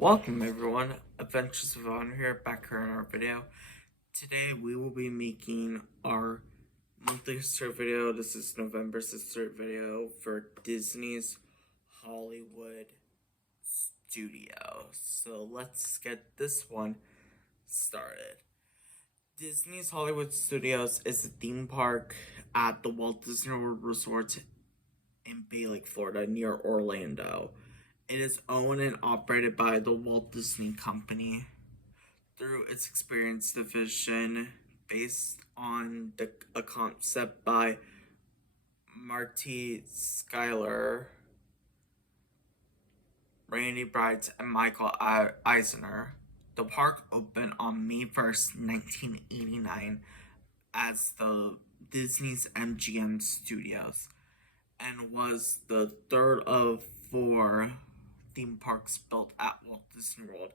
Welcome everyone, Adventures of Honor here, back here in our video. Today we will be making our monthly history video. This is November's history video for Disney's Hollywood Studio. So let's get this one started. Disney's Hollywood Studios is a theme park at the Walt Disney World Resort in Bay Lake, Florida, near Orlando. It is owned and operated by the Walt Disney Company through its Experience division, based on a concept by Marty Schuyler, Randy Bright, and Michael Eisner. The park opened on May 1st, 1989 as the Disney's MGM Studios and was the third of four theme parks built at Walt Disney World.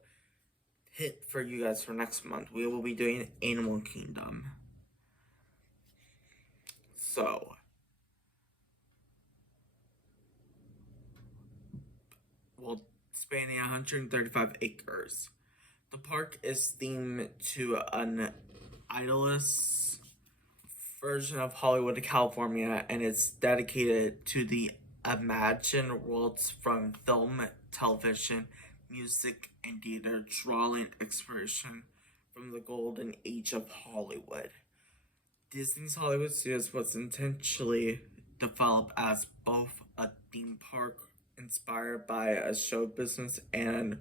Hit for you guys for next month, we will be doing Animal Kingdom. So, spanning 135 acres. The park is themed to an idyllic version of Hollywood, California, and it's dedicated to the imagined worlds from film, television, music, and theater, drawing inspiration from the golden age of Hollywood. Disney's Hollywood Studios was intentionally developed as both a theme park inspired by a show business and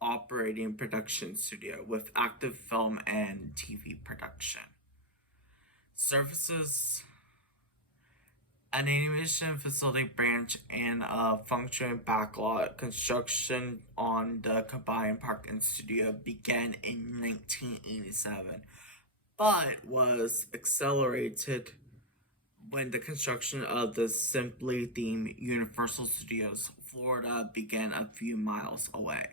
operating production studio with active film and TV production. Services: an animation facility branch and a functioning backlot. Construction on the combined park and studio began in 1987, but was accelerated when the construction of the simply themed Universal Studios Florida began a few miles away.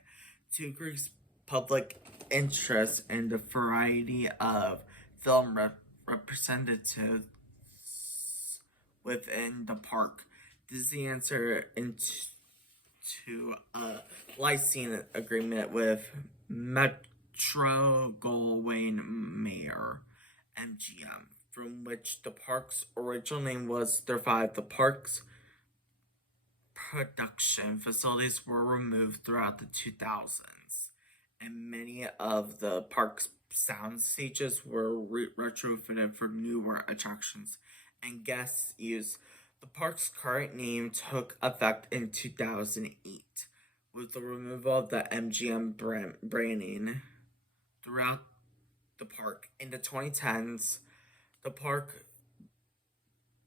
To increase public interest in the variety of film representatives within the park, Disney entered into a licensing agreement with Metro Goldwyn Mayer MGM, from which the park's original name was derived. The park's production facilities were removed throughout the 2000s, and many of the park's sound stages were retrofitted for newer attractions and guest use. The park's current name took effect in 2008 with the removal of the MGM branding throughout the park. In the 2010s, the park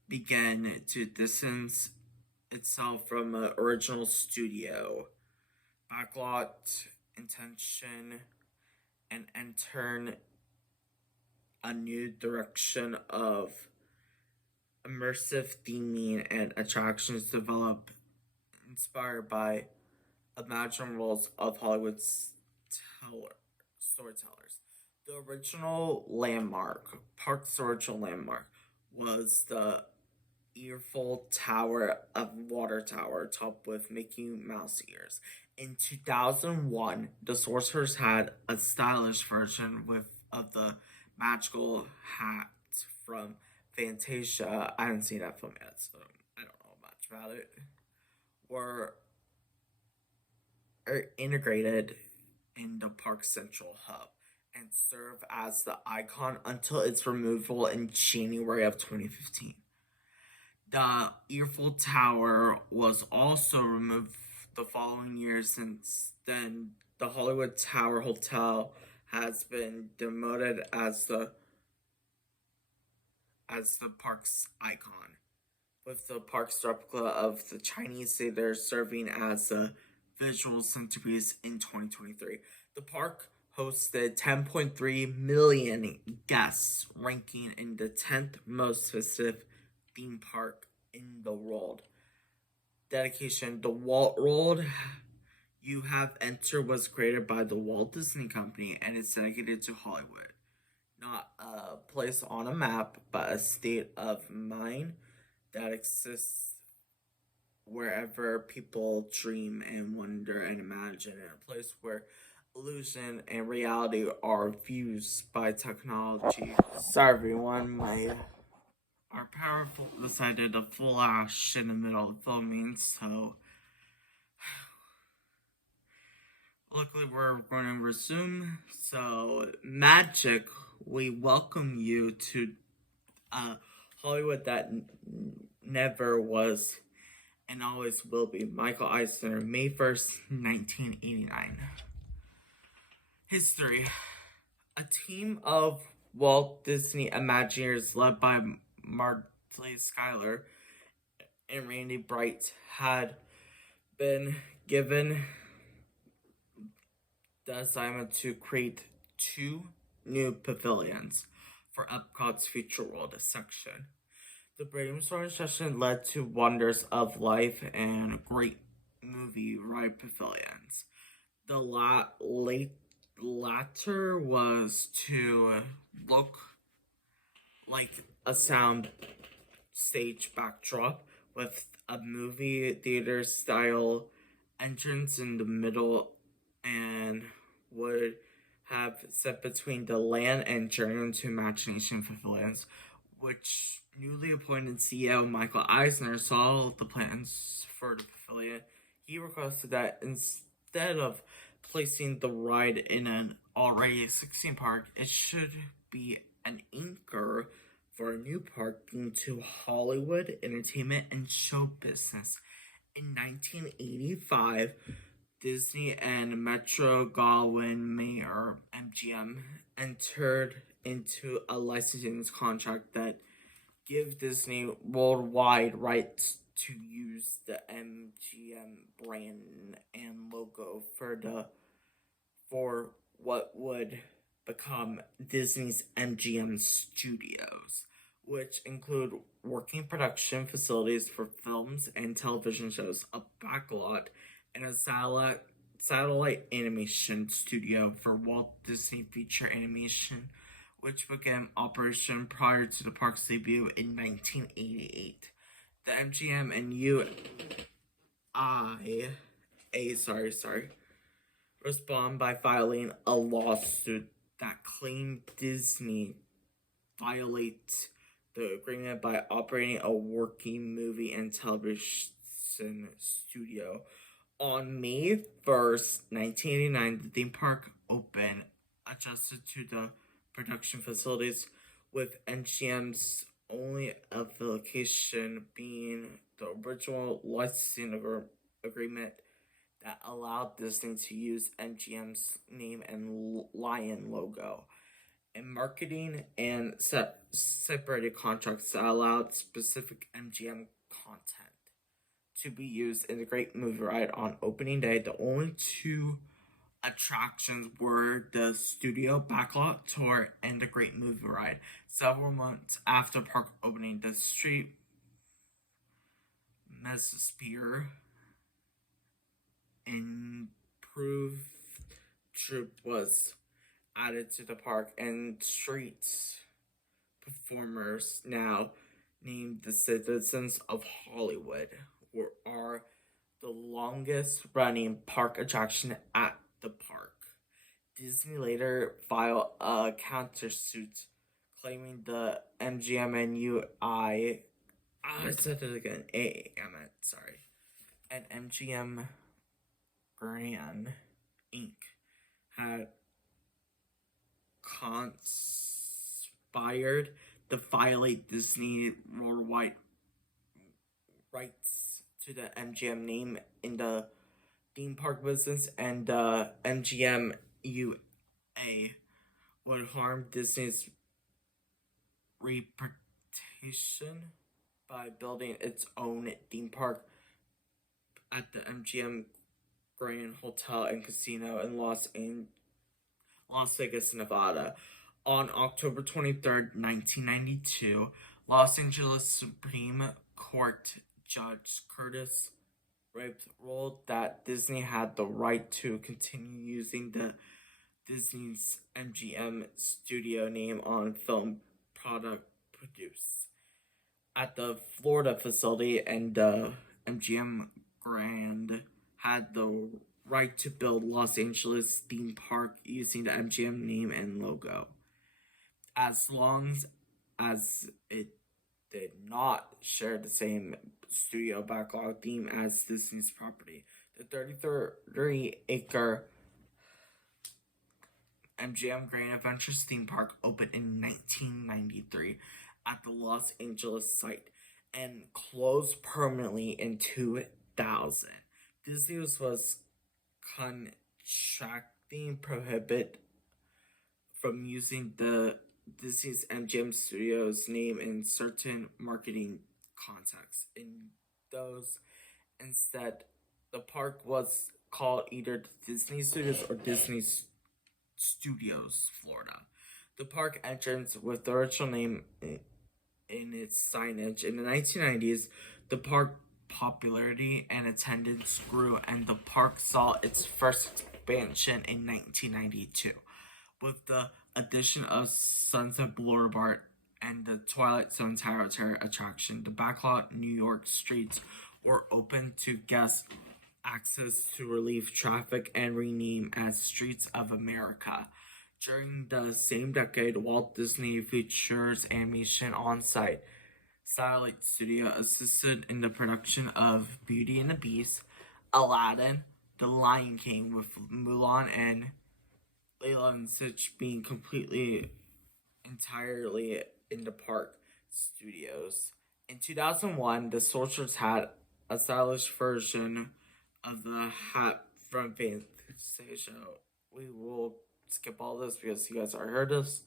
began to distance itself from the original studio backlot intention and enter a new direction of immersive theming and attractions developed inspired by imagined worlds of Hollywood's storytellers. The original landmark, park's original landmark, was the Eiffel Tower, a water tower topped with Mickey Mouse ears. In 2001, the Sorcerers had a stylish version of the magical hat from Fantasia. I haven't seen that film yet, so I don't know much about it. Were integrated in the park's central hub and serve as the icon until its removal in January of 2015. The Eiffel Tower was also removed the following year. Since then, the Hollywood Tower Hotel has been demoted as the park's icon, with the park's replica of the Chinese theater serving as the visual centerpiece in 2023. The park hosted 10.3 million guests, ranking in the 10th most festive theme park in the world. Dedication: the Walt World you have entered was created by the Walt Disney Company and is dedicated to Hollywood. Not a place on a map, but a state of mind that exists wherever people dream and wonder and imagine, in a place where illusion and reality are fused by technology. Sorry everyone, our powerful decided to flash in the middle of the filming, so luckily we're going to resume. So Magic, we welcome you to Hollywood that never was and always will be. Michael Eisner, May 1st, 1989. History. A team of Walt Disney Imagineers led by Marty Schuyler and Randy Bright had been given the assignment to create 2 new pavilions for Epcot's Future World section. The brainstorming session led to Wonders of Life and Great Movie Ride pavilions. The latter was to look like a sound stage backdrop with a movie theater style entrance in the middle and would have set between the Land and Journey into Imagination pavilions, which newly appointed CEO Michael Eisner saw the plans for the pavilion. He requested that instead of placing the ride in an already existing park, it should be an anchor for a new park into Hollywood entertainment and show business. In 1985, Disney and Metro-Goldwyn-Mayer (MGM) entered into a licensing contract that give Disney worldwide rights to use the MGM brand and logo for what would become Disney's MGM Studios, which include working production facilities for films and television shows, a backlot, and a satellite animation studio for Walt Disney Feature Animation, which began operation prior to the park's debut in 1988. The MGM and respond by filing a lawsuit that claimed Disney violates the agreement by operating a working movie and television studio. On May 1st, 1989, the theme park opened, adjusted to the production facilities, with MGM's only application being the original licensing agreement that allowed Disney to use MGM's name and lion logo, and marketing and separated contracts that allowed specific MGM content to be used in the Great Movie Ride on opening day. The only 2 attractions were the Studio Backlot Tour and the Great Movie Ride. Several months after park opening, the Street Mesosphere improved troupe was added to the park, and street performers, now named the Citizens of Hollywood, are the longest running park attraction at the park. Disney later filed a countersuit claiming the MGM and and MGM Grand Inc. had conspired to violate Disney worldwide rights to the MGM name in the theme park business, and the MGM UA would harm Disney's reputation by building its own theme park at the MGM Grand Hotel and Casino in Las Vegas, Nevada. On October 23rd, 1992, Los Angeles Supreme Court Judge Curtis Ripe ruled that Disney had the right to continue using the Disney's MGM studio name on film product produced at the Florida facility, and the MGM Grand had the right to build Los Angeles theme park using the MGM name and logo, as long as it did not share the same studio backlog theme as Disney's property. The 33-acre MGM Grand Adventures theme park opened in 1993 at the Los Angeles site and closed permanently in 2000. Disney was contracting prohibit from using the Disney's MGM Studios name in certain marketing contexts. In those, instead, the park was called either Disney Studios or Disney Studios Florida. The park entrance with the original name in its signage. In the 1990s, the park popularity and attendance grew, and the park saw its first expansion in 1992 with the addition of Sunset Boulevard and the Twilight Zone Tower attraction. The backlot New York streets were open to guest access to relieve traffic and renamed as Streets of America. During the same decade, Walt Disney Features Animation on-site satellite studio assisted in the production of Beauty and the Beast, Aladdin, The Lion King, with Mulan and Lilo and Stitch being entirely in the park studios. In 2001, the Sorcerers had a stylish version of the hat from Fantasia. We will skip all this because you guys already heard this.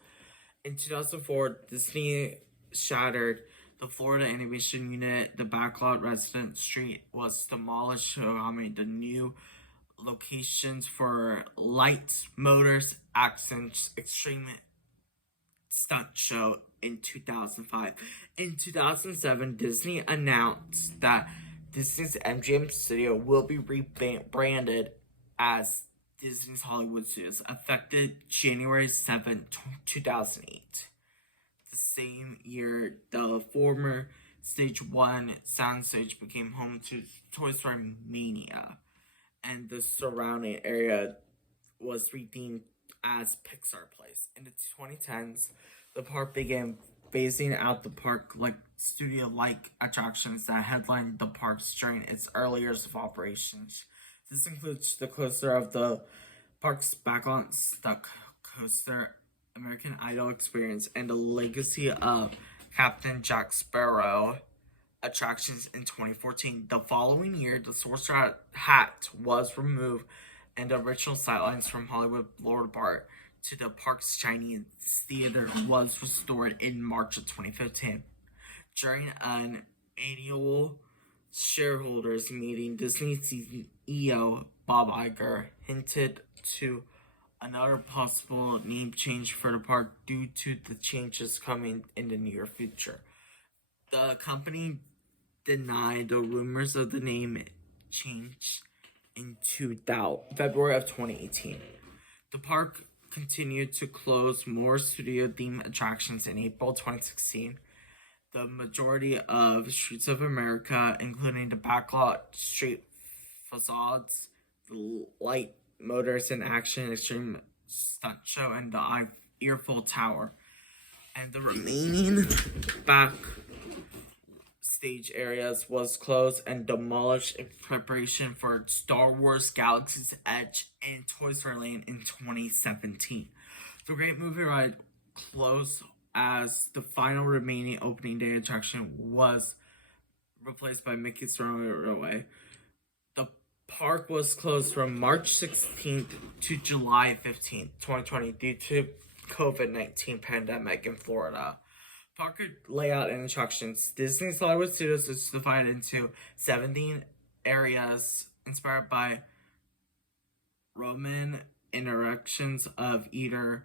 In 2004, Disney shattered the Florida Animation Unit. The backlot Resident Street was demolished to accommodate the new locations for Lights, Motors, Accents, Extreme Stunt Show in 2005. In 2007, Disney announced that Disney's MGM Studio will be rebranded as Disney's Hollywood Studios, effective January 7, 2008. The same year, the former Stage 1 soundstage became home to Toy Story Mania, and the surrounding area was rethemed as Pixar Place. In the 2010s, the park began phasing out the park-like studio-like attractions that headlined the parks during its early years of operations. This includes the closure of the park's backlot Stuck Coaster, American Idol experience, and the legacy of Captain Jack Sparrow attractions in 2014. The following year, the Sorcerer Hat was removed and the original sightlines from Hollywood Boulevard to the park's Chinese Theater was restored in March of 2015. During an annual shareholders meeting, Disney CEO Bob Iger hinted to another possible name change for the park due to the changes coming in the near future. The company denied the rumors of the name change into February of 2018. The park continued to close more studio-themed attractions in April 2016. The majority of Streets of America, including the backlot street facades, the Light, Motors in Action Extreme Stunt Show, and the Eiffel Tower, and the remaining back stage areas was closed and demolished in preparation for Star Wars Galaxy's Edge and Toy Story Land in 2017. The Great Movie Ride closed as the final remaining opening day attraction was replaced by Mickey's Runaway Railway. The park was closed from March 16th to July 15th, 2020 due to COVID-19 pandemic in Florida. Park layout and attractions. Disney's Hollywood Studios is divided into 17 areas inspired by Roman interactions of either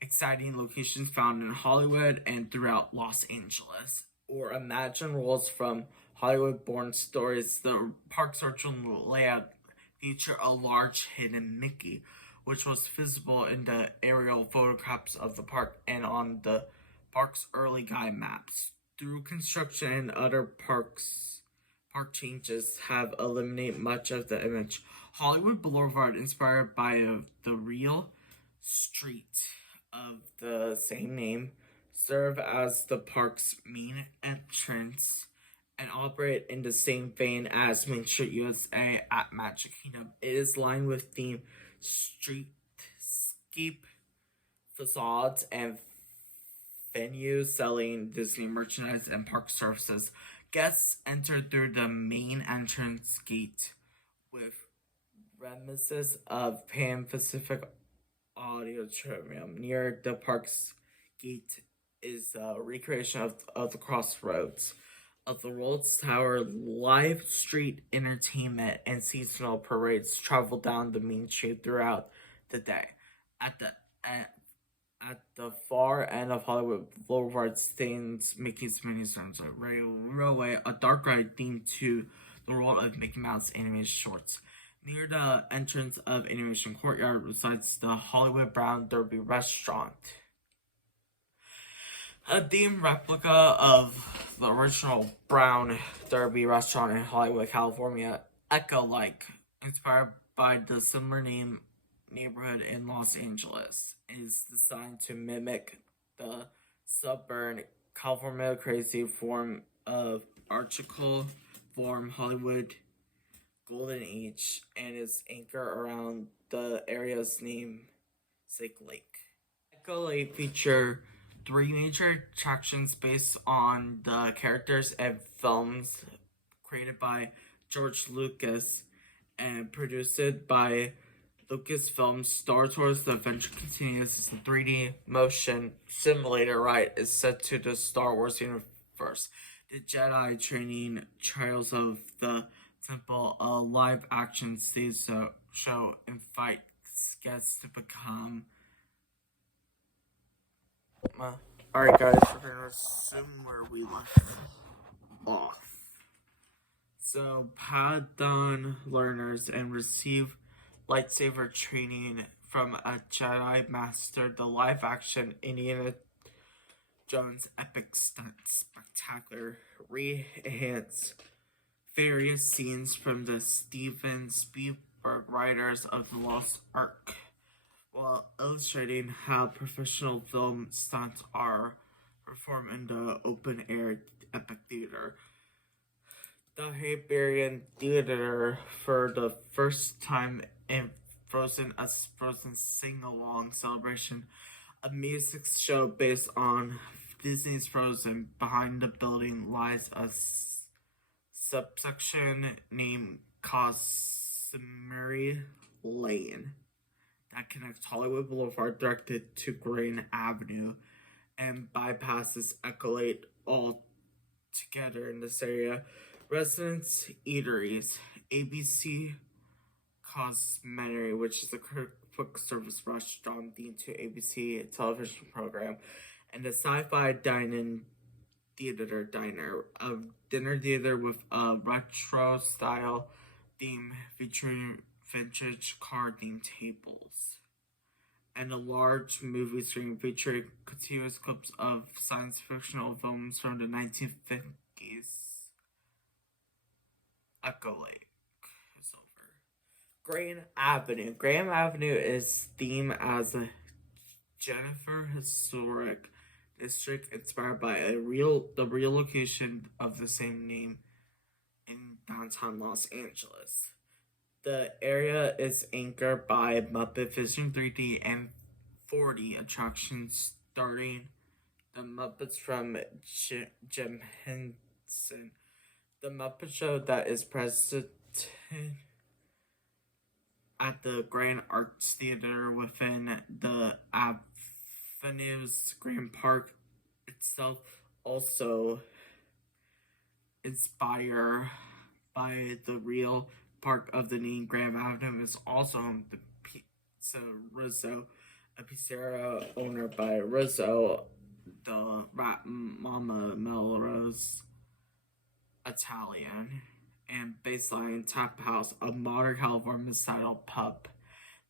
exciting locations found in Hollywood and throughout Los Angeles, or imagine roles from Hollywood-born stories. The park's original layout featured a large hidden Mickey, which was visible in the aerial photographs of the park and on the park's early guide maps. Through construction and other park park changes have eliminated much of the image. Hollywood Boulevard, inspired by the real street of the same name, serve as the park's main entrance and operate in the same vein as Main Street USA at Magic Kingdom. It is lined with themed streetscape facades and venues selling Disney merchandise and park services. Guests enter through the main entrance gate with reminiscence of Pan Pacific Auditorium. Near the park's gate is a recreation of the Crossroads of the Rhodes Tower. Live street entertainment and seasonal parades travel down the main street throughout the day. At the far end of Hollywood Boulevard stands Mickey's Mini Sunset Railway, a dark ride themed to the world of Mickey Mouse animated shorts. Near the entrance of Animation Courtyard resides the Hollywood Brown Derby restaurant, a themed replica of the original Brown Derby restaurant in Hollywood, California. Echo-like, inspired by the similar neighborhood in Los Angeles, is designed to mimic the suburban California crazy form of archaic form Hollywood Golden Age, and is anchored around the area's namesake lake. Echo Lake feature 3 major attractions based on the characters and films created by George Lucas and produced by Lucasfilm. Star Wars The Adventure Continues is a 3D motion simulator ride is set to the Star Wars universe. The Jedi Training Trials of the Temple, a live-action stage show, invites guests to become... Alright guys, we're going to assume where we left off. So, Padawan learners and receive lightsaber training from a Jedi Master. The live-action Indiana Jones epic stunt spectacular re-enhance various scenes from the Steven Spielberg writers of The Lost Ark, while illustrating how professional film stunts are performed in the open-air epic theater. The Hyperion Theater, for the first time in Frozen, a Frozen sing-along celebration, a music show based on Disney's Frozen. Behind the building lies a subsection named Cosmery Lane that connects Hollywood Boulevard directed to Grand Avenue and bypasses Echo Lake all together in this area. Residents Eateries, ABC Cosmery, which is a quick service restaurant themed to ABC television program, and the Sci-Fi Dine-In Theater Diner, a dinner theater with a retro style theme featuring vintage car themed tables, and a large movie screen featuring continuous clips of science fictional films from the 1950s. Echo Lake is over. Grand Avenue. Grand Avenue is themed as a Jennifer historic district inspired by the real location of the same name in downtown Los Angeles. The area is anchored by Muppet Vision 3D and 4D attractions starting the Muppets from Jim Henson, the Muppet Show that is present at the Grand Arts Theater within the Avenues Grand Park itself, also inspired by the real park of the name Grand Avenue, is also the Pizza Rizzo, a pizzeria owned by Rizzo, the Rat Mama Melrose Italian, and Baseline Tap House, a modern California-style pub.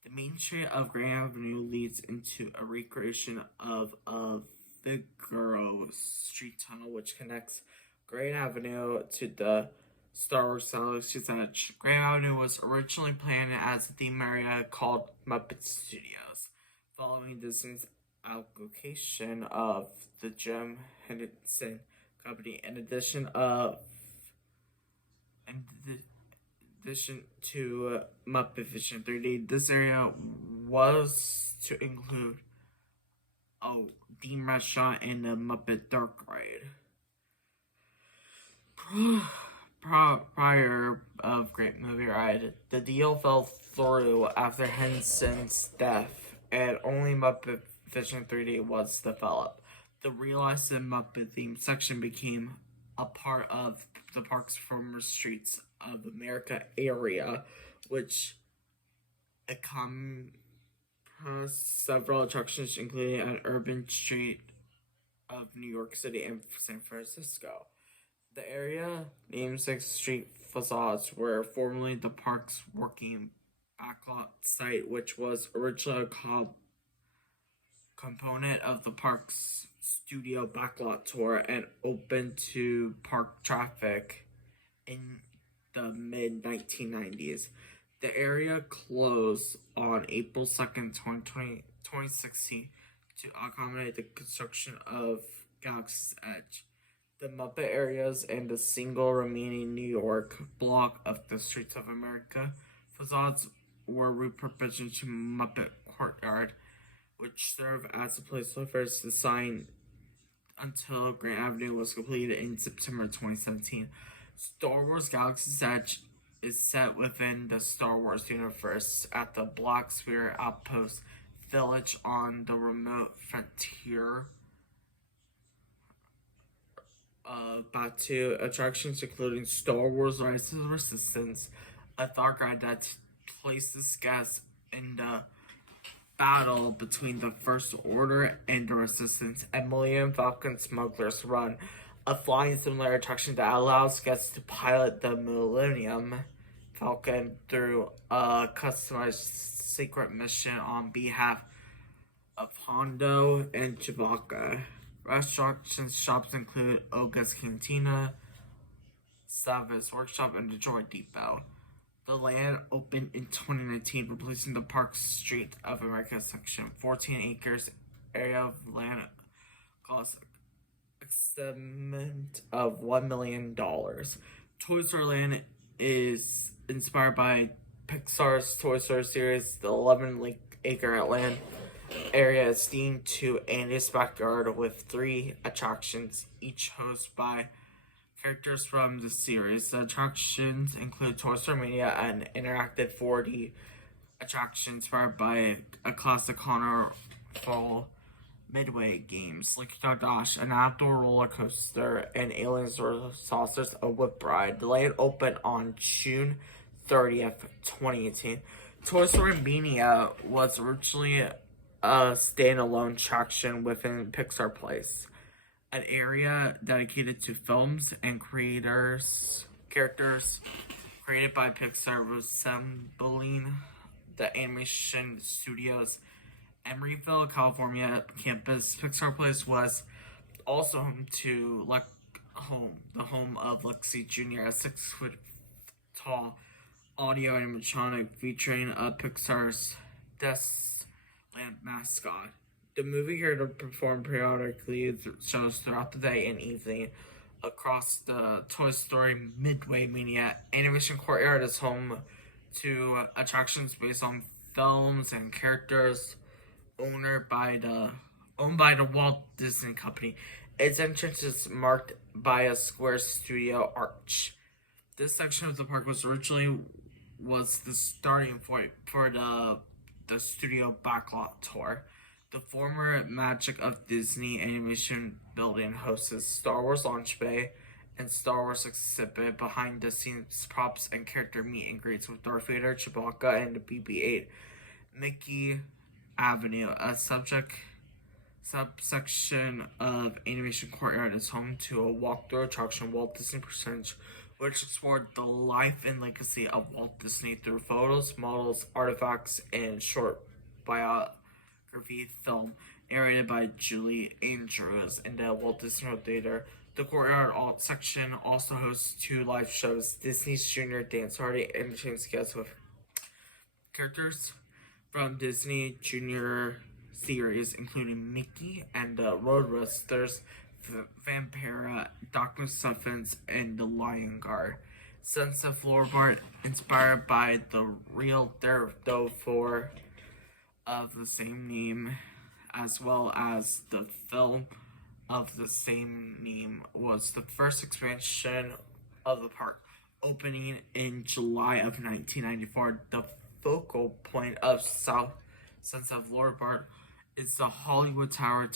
The main street of Grand Avenue leads into a recreation of a Figueroa Street tunnel, which connects Grand Avenue to the Star Wars Galaxy's Edge. Grand Avenue was originally planned as a theme area called Muppet Studios, following Disney's allocation of the Jim Henson Company. In addition to Muppet Vision 3D, this area was to include a theme restaurant and a Muppet Dark Ride. Prior of Great Movie Ride, the deal fell through after Henson's death, and only Muppet Vision 3D was developed. The realized Muppet themed section became a part of the park's former Streets of America area, which encompassed several attractions, including an urban street of New York City and San Francisco. The area namesake street facades were formerly the park's working backlot site, which was originally a component of the park's studio backlot tour and open to park traffic in the mid-1990s. The area closed on April 2nd, 2016 to accommodate the construction of Galaxy's Edge. The Muppet areas and the single remaining New York block of the Streets of America facades were repurposed to Muppet Courtyard, which served as a placeholder design until Grand Avenue was completed in September 2017. Star Wars Galaxy's Edge is set within the Star Wars universe at the Black Sphere Outpost village on the remote frontier Batuu. Attractions including Star Wars Rise of the Resistance, a dark ride that places guests in the battle between the First Order and the Resistance, and Millennium Falcon Smuggler's Run, a flying simulator attraction that allows guests to pilot the Millennium Falcon through a customized secret mission on behalf of Hondo and Chewbacca. Restaurants and shops include Oga's Cantina, Savage Workshop, and the Droid Depot. The land opened in 2019, replacing the park's Street of America section. 14 acres area of land cost estimate of $1 million. Toy Story Land is inspired by Pixar's Toy Story series. The 11-acre land area is themed to Andy's Backyard with 3 attractions, each hosted by characters from the series. The attractions include Toy Story Mania, an interactive 4D attraction inspired by a classic colorful Midway games, Slinky Dog Dash, an outdoor roller coaster, and Aliens vs. Saucers, a whip ride. The land opened on June 30th, 2018. Toy Story Mania was originally a standalone attraction within Pixar Place, an area dedicated to films and characters created by Pixar, resembling the animation studio's Emeryville, California campus. Pixar Place was also home to the home of Lexi Jr., a 6-foot-tall audio animatronic featuring a Pixar's Land mascot. The movie here to perform periodically shows throughout the day and evening across the Toy Story Midway Mania. Animation Courtyard is home to attractions based on films and characters owned by the Walt Disney Company. Its entrance is marked by a square studio arch. This section of the park was originally the starting point for the studio backlot tour. The former Magic of Disney animation building hosts Star Wars Launch Bay and Star Wars exhibit, behind the scenes props and character meet and greets with Darth Vader, Chewbacca, and the BB-8. Mickey Avenue, a subsection of Animation Courtyard, is home to a walkthrough attraction, Walt Disney Presents, which explored the life and legacy of Walt Disney through photos, models, artifacts, and short biography film narrated by Julie Andrews in the Walt Disney World Theater. The Courtyard Alt section also hosts 2 live shows, Disney's Junior Dance Party, and entertains guests with characters from Disney Junior series, including Mickey and the Road Rusters, Vampira, Doc McStuffins, and the Lion Guard. Sons of Floorboard, inspired by the real Daredevil of the same name, as well as the film of the same name, was the first expansion of the park. Opening in July of 1994, the focal point of Sons of Floorboard is the Hollywood Tower,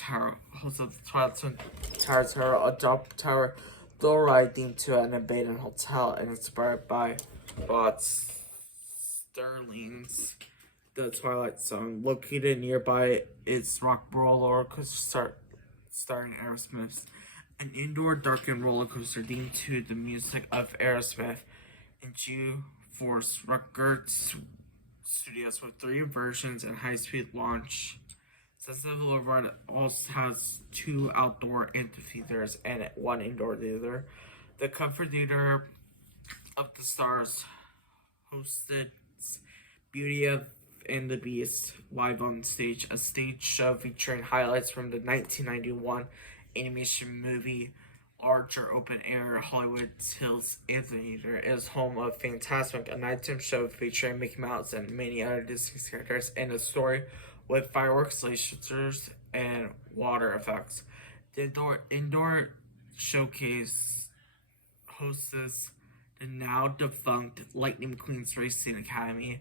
host of the Twilight Zone Tower, a drop tower, thrill ride themed to an abandoned hotel and inspired by Rod Sterling's The Twilight Zone. Located nearby is Rock Roller Coaster starring Aerosmith, an indoor darkened roller coaster themed to the music of Aerosmith and G-Force Records Studios with 3 versions and high-speed launch. Sunset Boulevard also has 2 outdoor amphitheaters and 1 indoor theater. The Comfort Theater of the Stars hosted Beauty and the Beast live on stage, a stage show featuring highlights from the 1991 animation movie. Larger open-air Hollywood Hills Amphitheater is home of Fantasmic, a nighttime show featuring Mickey Mouse and many other Disney characters, and a story with fireworks, lasers, and water effects. The indoor showcase hosts the now defunct Lightning McQueen's Racing Academy,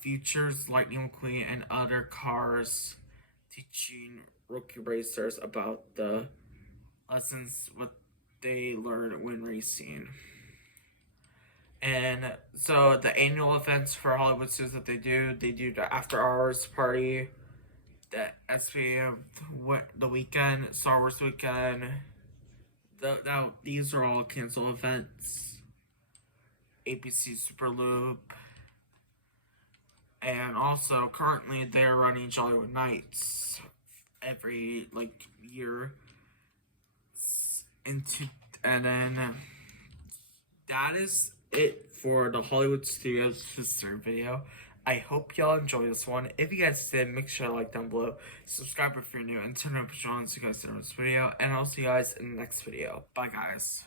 features Lightning McQueen and other cars, teaching rookie racers about the lessons what they learned when racing. And so the annual events for Hollywood Studios that they do the after hours party, the SPA, the weekend, Star Wars weekend. These are all canceled events. ABC Super Loop. And also currently they're running Jollywood Nights every year. And then that is it for the Hollywood Studios sister video. I hope y'all enjoy this one. If you guys did, make sure to like down below, subscribe if you're new, and turn on notifications so you guys see this video. And I'll see you guys in the next video. Bye guys.